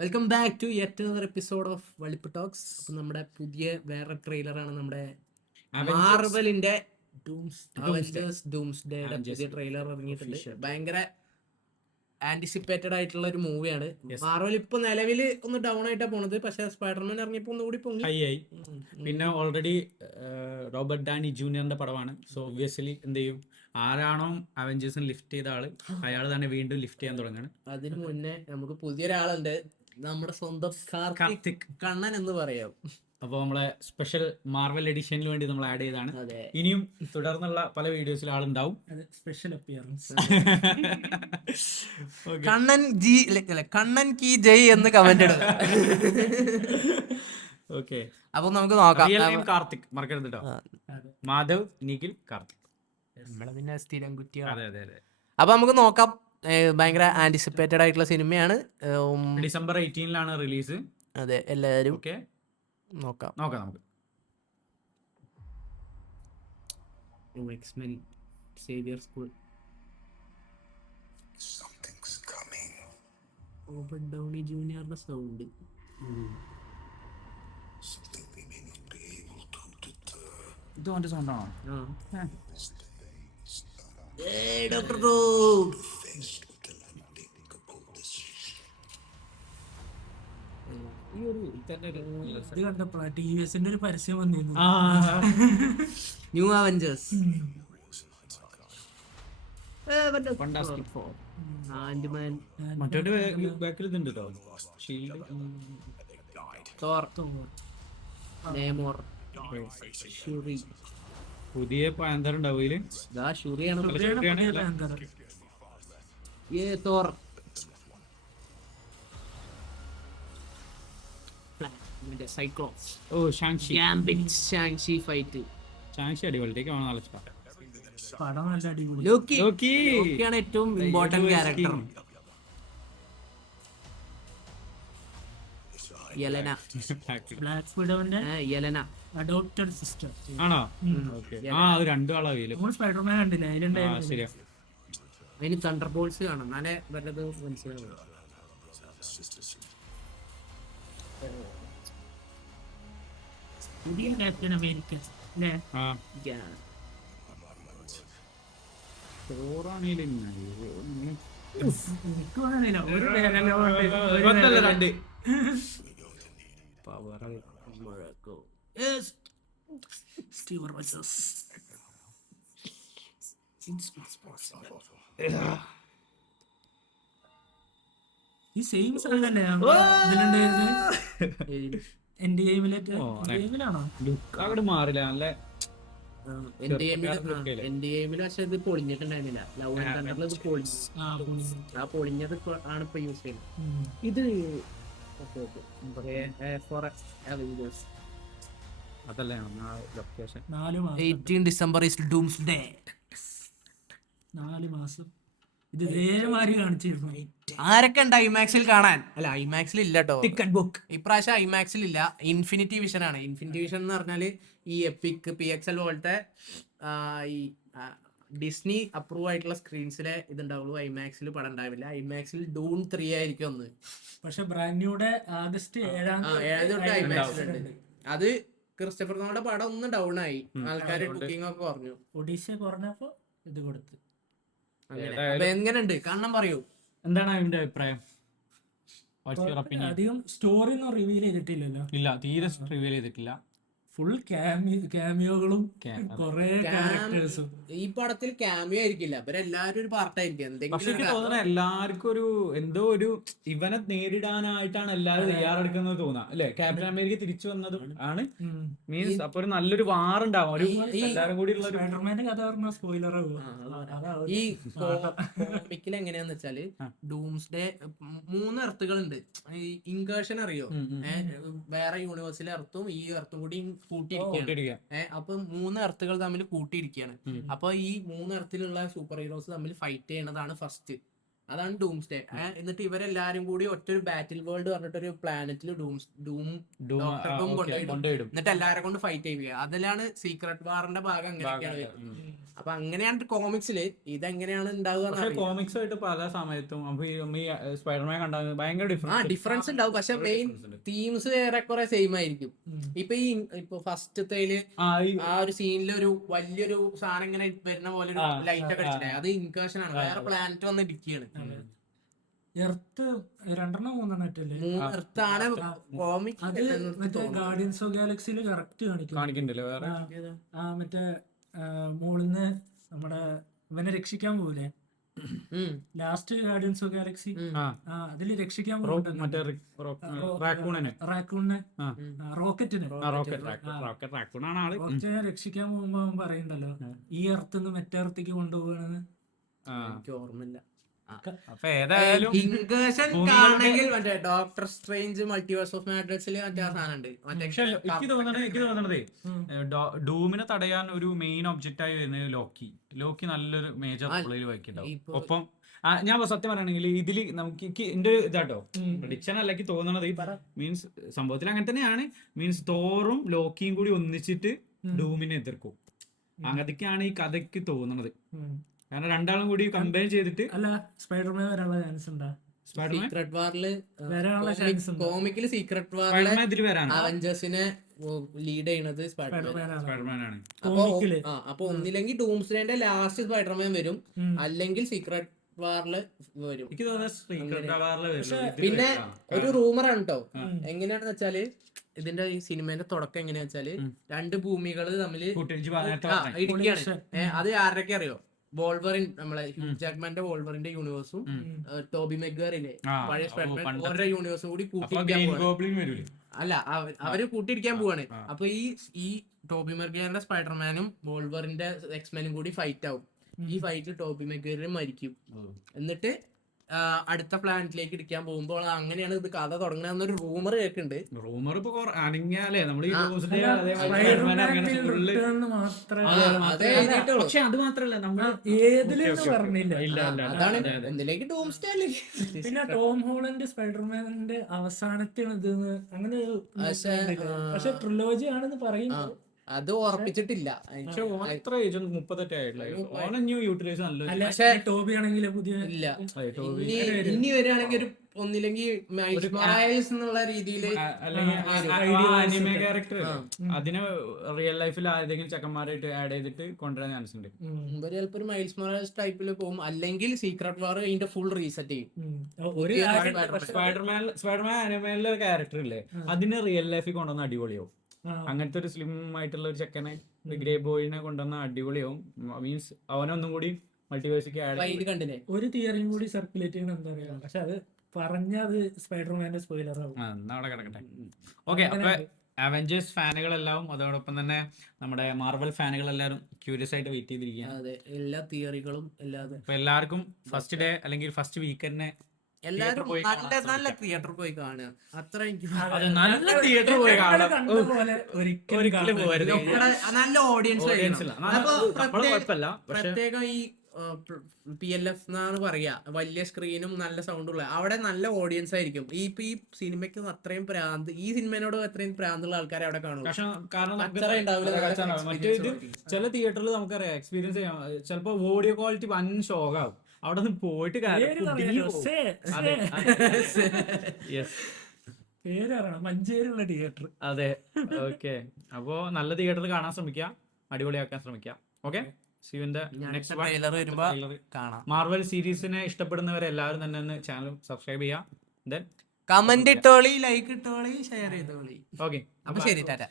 Welcome back to yet another episode of വളിപ്പ് talks. അപ്പം നമ്മുടെ പുതിയ വേറെ ട്രെയിലറാണ് നമ്മുടെ മാർവലിന്റെ അവഞ്ചേഴ്സ് ഡൂംസ്ഡേയുടെ പുതിയ ട്രെയിലർ ഇറങ്ങിയിട്ടുണ്ട്. ഭയങ്കര ആന്റിസിപ്പേറ്റഡ് ആയിട്ടുള്ള ഒരു മൂവിയാണ്. മാർവൽ ഇപ്പൊ നിലവിൽ ഒന്ന് ഡൗൺ ആയിട്ടാ പോണത്, പക്ഷെ സ്പൈഡർമാൻ ഇറങ്ങിയപ്പോ ഒന്നുകൂടി പൊങ്ങി. പിന്നെ ഓൾറെഡി റോബർട്ട് ഡാനി ജൂനിയറിന്റെ പടമാണ്. സോ ഒബ്വിയസ്ലി എന്ത് ചെയ്യും, ആരാണോ അവഞ്ചേഴ്സിന് ലിഫ്റ്റ് ചെയ്ത ആള് അയാൾ തന്നെ വീണ്ടും ലിഫ്റ്റ് ചെയ്യാൻ തുടങ്ങാണ്. അതിനു മുന്നേ നമുക്ക് പുതിയൊരാളുണ്ട്, നമ്മുടെ സ്വന്തം കാർത്തിക് കണ്ണൻ എന്ന് പറയാം. അപ്പോൾ നമ്മളെ സ്പെഷ്യൽ മാർവൽ എഡിഷനിൽ വേണ്ടി നമ്മൾ ആഡ് ചെയ്താണ്. ഇനിയും തുടർന്നുള്ള പല വീഡിയോസിൽ ആളുണ്ടാവും. Special appearance. കണ്ണൻ കി ജയ് എന്ന് കമന്റ് ഇടുക. ഓക്കെ, അപ്പൊ നമുക്ക് നോക്കാം. കാർത്തിക് മറക്കരുത് കേട്ടോ. മാധവ്, നിഖിൽ, കാർത്തിക്, നമ്മളെ പിന്നെ സ്ഥിരം കുറ്റിയാണ്. അതെ അതെ അതെ. അപ്പൊ നമുക്ക് നോക്കാം. ഭയങ്കര ആന്റിസിപ്പേറ്റഡ് ആയിട്ടുള്ള സിനിമയാണ്. December 18 release. അതെ, എല്ലാവരും ഓക്കെ നോക്കാം. നമുക്ക് X Men Xavier school Robert Downey ജൂനിയറിന്റെ സൗണ്ട്. ഇത് അവന്റെ സൗണ്ടാണോ? ഡോക്ടർ ഇത് കണ്ടപ്പോ ടിവിഎസിന്റെ ഒരു പരസ്യം വന്നിരുന്നു. New Avengers. മറ്റേ ബാക്കിൽ ഇതുണ്ട് കേട്ടോ, ഷീൽഡ്. തോർ, നേമോർ, ഷൂറി. പുതിയ പാന്തർ ഉണ്ടാവും ഇതില്. ഷൂറിയാണ്. Thor, Cyclops. ഓ, ഷാങ്ഷി. Shang Chi fight. ഷാങ്ഷി അടിപൊളിത്തേക്ക് വേണം, നല്ല ഇഷ്ടം. പടം നല്ല അടിപൊളി. ലോക്കിയാണ് ഏറ്റവും ഇമ്പോർട്ടന്റ് ക്യാരക്ടർ. യെലന, ബ്ലാക്ക് വിഡോവിന്റെ യെലന അഡോപ്റ്റഡ് സിസ്റ്റർ ആണോ? അത് രണ്ടു ആളാവില്ല. നമ്മൾ സ്പൈഡർമാൻ കണ്ടില്ല, അതിലുണ്ടായിരുന്നു. ശരിയാ. അതിന് തണ്ടർ ബോൾസ് കാണും, എന്നാലേ വല്ലത് മനസ്സിലാവും. പുതിയ ക്യാപ്റ്റൻ അമേരിക്ക അല്ലേ? എനിക്ക് പറയാനില്ല, ഒരു രണ്ട് സ്റ്റീവർ വേഴ്സസ് ഈ സെയിം സാധനം തന്നെ ഇതിലുണ്ടായിരുന്നു. എന്റെ ഗെയിമിലാണോ അങ്ങോട്ട് മാറില്ല. നല്ല പക്ഷെ ഇത് പൊളിഞ്ഞിട്ടുണ്ടായിരുന്നില്ല. ലവ് ആൻഡ് തണ്ടറിൽ ഇത് പൊളിഞ്ഞു. ആ പൊളിഞ്ഞത് ആണ് ഇപ്പൊ യൂസ് ചെയ്യുന്നത്. ഇത് അതല്ലേ ലൊക്കേഷൻ. 18 December is doomsday. 4 മാസം ഇത് ഇതേമാതിരി കാണിച്ചിരുന്നു. ആരൊക്കെ ഉണ്ട് ഐമാക്സിൽ കാണാൻ? അല്ല, ഐമാക്സിൽ ഇല്ല കേട്ടോ. ടിക്കറ്റ് ബുക്ക് ഇപ്രാവശ്യം ഐമാക്സിൽ ഇല്ല. ഇൻഫിനിറ്റി വിഷൻ ആണ്. ഇൻഫിനിറ്റി വിഷൻ എന്ന് പറഞ്ഞാല് ഈ എപ്പിക് PXL പോലത്തെ ഈ ഡിസ്നി അപ്രൂവ് ആയിട്ടുള്ള സ്ക്രീൻസിലെ ഇതുണ്ടാവുള്ളൂ. ഐമാക്സിൽ പടം ഉണ്ടാവില്ല. ഐമാക്സിൽ ഡൂൺ 3 ആയിരിക്കും ഒന്ന്. പക്ഷെ ബ്രാൻഡ് ന്യൂടെ ആഗസ്റ്റ് 7 തൊട്ട് ഐമാക്സിലുണ്ട്. അത് ക്രിസ്റ്റഫർ നോളുടെ പടം ഒന്ന് ഡൗൺ ആയി, ആൾക്കാർ ബുക്കിംഗ് ഒക്കെ പറഞ്ഞു. ഒഡീഷ കുറഞ്ഞപ്പോ ഇത് കൊടുത്ത്. എങ്ങനെയുണ്ട് കാണണം, പറയൂ. എന്താണ് അതിന്റെ അഭിപ്രായം? അധികം സ്റ്റോറി ഒന്നും റിവീൽ ചെയ്തിട്ടില്ലല്ലോ. ഇല്ല, തീരെ റിവീൽ ചെയ്തിട്ടില്ല. ഫുൾ ക്യാമിയോകളും കുറെ ക്യാരക്ടേഴ്സും. ഈ പടത്തിൽ ക്യാമിയോ ആയിരിക്കില്ല, ഇവരെല്ലാരും ഒരു പാർട്ടായിരിക്കും. പക്ഷെ എനിക്ക് തോന്നുന്നത് എല്ലാവർക്കും ഒരു എന്തോ ഒരു ഇവനെ നേരിടാനായിട്ടാണ് എല്ലാവരും തയ്യാറെടുക്കുന്നത് തോന്നാം അല്ലെ? ക്യാപ്റ്റൻ അമേരിക്ക തിരിച്ചു വന്നതും ആണ്. മീൻസ് അപ്പൊ ഒരു നല്ലൊരു വാറുണ്ടാവും, ഒരു എല്ലാരും കൂടി ഉള്ള സ്പൈഡർമാന്റെ കഥ പറഞ്ഞ സ്പോയിലർ ആവും. ഈ കോമിക്കിൽ എങ്ങനെയാന്ന് വെച്ചാല് ഡൂംസ്ഡേ 3 എർത്തുകളുണ്ട്. ഇൻകേർഷൻ അറിയോ? വേറെ യൂണിവേഴ്സിലെ എർത്തും ഈ എർത്തും കൂടി കൂട്ടിയിരിക്കുകയാണ്. അപ്പൊ 3 എർത്തുകൾ തമ്മിൽ കൂട്ടിയിരിക്കുകയാണ്. അപ്പൊ ഈ 3 എർത്തിലുള്ള സൂപ്പർ ഹീറോസ് തമ്മിൽ ഫൈറ്റ് ചെയ്യണതാണ് ഫസ്റ്റ്. അതാണ് ഡൂംസ്ഡേ. എന്നിട്ട് ഇവരെല്ലാരും കൂടി ഒറ്റൊരു ബാറ്റിൽ വേൾഡ് പറഞ്ഞിട്ടൊരു പ്ലാനറ്റിൽ ഡോക്ടർക്കും കൊണ്ടുപോയിടും. എന്നിട്ട് എല്ലാരെ കൊണ്ട് ഫൈറ്റ് ചെയ്യുക. അതിലാണ് സീക്രട്ട് വാറിന്റെ ഭാഗം അങ്ങനെയൊക്കെയാണ് വരുന്നത്. അപ്പൊ അങ്ങനെയാണ് കോമിക്സില്. ഇതെങ്ങനെയാണ് ഉണ്ടാവുക? കോമിക്സ് ആയിട്ട് പല സമയത്തും സ്പൈഡർമാൻ കണ്ടാൽ ഭയങ്കര ഡിഫറൻസ് ഉണ്ടാവും. പക്ഷെ മെയിൻ തീംസ് ഏറെക്കുറെ സെയിം ആയിരിക്കും. ഇപ്പൊ ഫസ്റ്റത്തേല് ആ ഒരു സീനിൽ ഒരു വലിയൊരു സാധനം ഇങ്ങനെ വരുന്ന പോലെ ഒരു ലൈറ്റ് ഒക്കെ അടിച്ചിട്ടേ, അത് ഇൻകേഷൻ ആണ്. വേറെ പ്ലാനറ്റ് വന്ന് ഇടിക്കുകയാണ്. എർത്ത് 2 3 എർത്താണ് കോമിക്. ഗാർഡിയൻസ് ഓഫ് ഗാലക്സിയിൽ കറക്റ്റ് കാണിക്കണ്ടല്ലോ. വേറെ മറ്റേ മോളിന്ന് നമ്മുടെ ഇവനെ രക്ഷിക്കാൻ പോകൂലേ ലാസ്റ്റ് ഗാർഡിയൻസ് ഓഫ് ഗാലക്സി, അതില് രക്ഷിക്കാൻ റാക്കൂണിനെ റോക്കറ്റിനെ രക്ഷിക്കാൻ പോകുമ്പോ പറയണ്ടല്ലോ ഈ എർത്തുനിന്ന് മറ്റേ എർത്തേക്ക് കൊണ്ടുപോകണെന്ന്. എനിക്ക് ഓർമ്മയില്ല. അപ്പൊ ഏതായാലും മറ്റേ ഡോക്ടർ സ്ട്രേഞ്ച് മൾട്ടിവേഴ്സ് ഓഫ് മാഡ്രസിൽ മറ്റേ ആ സാധനം ഉണ്ട്. എനിക്ക് തോന്നണതേ ഡൂമിനെ തടയാൻ ഒരു മെയിൻ ഒബ്ജക്റ്റ് ആയി വരുന്നത് ലോക്കി നല്ലൊരു മേജർ റോളിൽ വഹിക്കുന്നുണ്ടാവും. ഒപ്പം ഞാൻ സത്യം പറയുകയാണെങ്കിൽ ഇതില് നമുക്ക് എന്റെ ഒരു ഇതാട്ടോ പ്രഡിക്ഷൻ അല്ലെങ്കിൽ തോന്നണത് മീൻസ് സംഭവത്തിൽ അങ്ങനെ തന്നെയാണ്. മീൻസ് തോറും ലോക്കിയും കൂടി ഒന്നിച്ചിട്ട് ഡൂമിനെ എതിർക്കും. അങ്ങനെയൊക്കെയാണ് ഈ കഥയ്ക്ക് തോന്നുന്നത്. കാരണം രണ്ടാളും കൂടി കമ്പയർ ചെയ്തിട്ട് അല്ല സ്പൈഡർമാൻ വരാനുള്ള ചാൻസ് ഉണ്ടാ? സീക്രട്ട് വാറില് കോമിക്കില് സീക്രട്ട് വാറിൽ അവഞ്ചേഴ്സിനെ ലീഡ് ചെയ്യുന്നത് സ്പൈഡർമാൻ ആണ്. അപ്പൊ ഒന്നില്ലെങ്കിൽ ഡൂംസ്ഡേന്റെ ലാസ്റ്റ് സ്പൈഡർമാൻ വരും, അല്ലെങ്കിൽ സീക്രട്ട് വാറില് വരും. എനിക്ക് തോന്നുന്നത് പിന്നെ ഒരു റൂമറാണ് കേട്ടോ. എങ്ങനെയാണെന്ന് വെച്ചാല് ഇതിന്റെ ഈ സിനിമേന്റെ തുടക്കം എങ്ങനെയാ വെച്ചാല് 2 ഭൂമികള് തമ്മില് ഇടിക്കുകയാണ്. അത് ആരുടെയൊക്കെ അറിയോ? വോൾവറിൻ, നമ്മളെ ജാക്മാന്റെ വോൾവറിന്റെ യൂണിവേഴ്സും ടോബി മെഗ്വറിലെ പഴയ സ്പൈഡർമാൻ ഓരോ യൂണിവേഴ്സും കൂടി അല്ല അവര് കൂട്ടിയിരിക്കാൻ പോവാണ്. അപ്പൊ ഈ ടോബി മെഗ്വറിന്റെ സ്പൈഡർമാനും വോൾവറിന്റെ എക്സ്മെനും കൂടി ഫൈറ്റ് ആവും. ഈ ഫൈറ്റിൽ ടോബി മെഗ്വറിനെ മരിക്കും. എന്നിട്ട് അടുത്ത പ്ലാനറ്റിലേക്ക് ഇടിക്കാൻ പോകുമ്പോൾ അങ്ങനെയാണ് ഇത് കഥ തുടങ്ങുന്നൊരു റൂമർ കേൾക്കുന്നുണ്ട്. റൂമർ ഇപ്പൊ അനങ്ങിയാലേ നമ്മള് പക്ഷെ അത് മാത്രല്ല നമ്മള് അതാണ് എന്തിലേക്ക് ഡൂംസ്ഡേ അല്ലേ. പിന്നെ ടോം ഹോളണ്ട് സ്പൈഡർമാന്റെ അവസാനത്തെയാണ് ഇത് അങ്ങനെ, പക്ഷെ ട്രിലോജി ആണെന്ന് പറയുന്നത്. അത് ഉറപ്പിച്ചിട്ടില്ല. ടോബി ആണെങ്കിൽ ഇല്ല, ഇനി വരികയാണെങ്കിൽ ഒരു ഒന്നില്ലെങ്കിൽ മൈൽസ് മൊറായൽസ് എന്നുള്ള രീതിയിൽ ക്യാരക്ടർ അതിനെ റിയൽ ലൈഫിൽ ഏതെങ്കിലും ചെക്കന്മാരായിട്ട് ആഡ് ചെയ്തിട്ട് കൊണ്ടുവരാൻ ചാൻസ് ഉണ്ട്. ചിലപ്പോ ഒരു മൈൽസ് മൊറായൽസ് ടൈപ്പിൽ പോകും, അല്ലെങ്കിൽ സീക്രട്ട് വാർ അതിന്റെ ഫുൾ റീസെറ്റ് ചെയ്യും. സ്പൈഡർമാൻ അനിമയിലെ ഒരു ക്യാരക്ടർ ഇല്ലേ, അതിനെ റിയൽ ലൈഫിൽ കൊണ്ടുവന്ന അടിപൊളിയാവും. അങ്ങനത്തെ ഒരു സ്ലിം ആയിട്ടുള്ള ഒരു ചെക്കനെ ഗ്രേ ബോയിനെ കൊണ്ടുവന്ന അടിപൊളിയാവും. മീൻസ് അവനൊന്നും കൂടി മൾട്ടിവേഴ്സിക്ക് ആഡ് കണ്ടില്ലേ. ഒരു തിയറിയും കൂടി സർക്കുലേറ്റ് ചെയ്യണം എന്താ പറയാ, പക്ഷെ അത് പറഞ്ഞത് സ്പൈഡർമാന്റെ സ്പോയിലർ ആവും. അവിടെ കിടക്കട്ടെ. ഓക്കെ, അപ്പൊ അവഞ്ചേഴ്സ് ഫാനുകളെല്ലാം അതോടൊപ്പം തന്നെ നമ്മുടെ മാർവൽ ഫാനുകളെല്ലാരും ക്യൂരിയസ് ആയിട്ട് വെയിറ്റ് ചെയ്തിരിക്കുകയാണ്. എല്ലാ തിയറികളും എല്ലാവർക്കും ഫസ്റ്റ് ഡേ അല്ലെങ്കിൽ ഫസ്റ്റ് വീക്കെൻഡിനെ എല്ലാരും നല്ല തിയേറ്ററിൽ പോയി കാണുക. അത്ര എനിക്ക് നല്ല തിയേറ്റർ പോയി കാണാം. നല്ല ഓഡിയൻസ്. പ്രത്യേകം ഈ PLF എന്നാണ് പറയാ, വലിയ സ്ക്രീനും നല്ല സൗണ്ടുള്ള, അവിടെ നല്ല ഓഡിയൻസ് ആയിരിക്കും. ഈ സിനിമയ്ക്ക് അത്രയും പ്രാന്ത്, ഈ സിനിമയോട് അത്രയും പ്രാന്തുള്ള ആൾക്കാരെ അവിടെ കാണും. ചില തിയേറ്ററിൽ നമുക്കറിയാം എക്സ്പീരിയൻസ് ചെയ്യാം. ചിലപ്പോ ഓഡിയോ ക്വാളിറ്റി വൻ ഷോകാവും. അവിടെ നിന്ന് പോയിട്ട് മഞ്ചേരിയുള്ള തിയേറ്റർ. അതെ, ഓക്കെ. അപ്പോ നല്ല തിയേറ്ററിൽ കാണാൻ ശ്രമിക്കാം, അടിപൊളിയാക്കാൻ ശ്രമിക്കാം. ഓക്കെ, ശിവന്റെ മാർവൽ സീരീസിനെ ഇഷ്ടപ്പെടുന്നവരെല്ലാവരും തന്നെ ചാനൽ സബ്സ്ക്രൈബ് ചെയ്യാം. കമന്റ് ഇട്ടോളി, ലൈക്ക് ഇട്ടോളി, ഷെയർ ചെയ്തോളി. ഓക്കെ, അപ്പൊ ശരി, ടാറ്റ.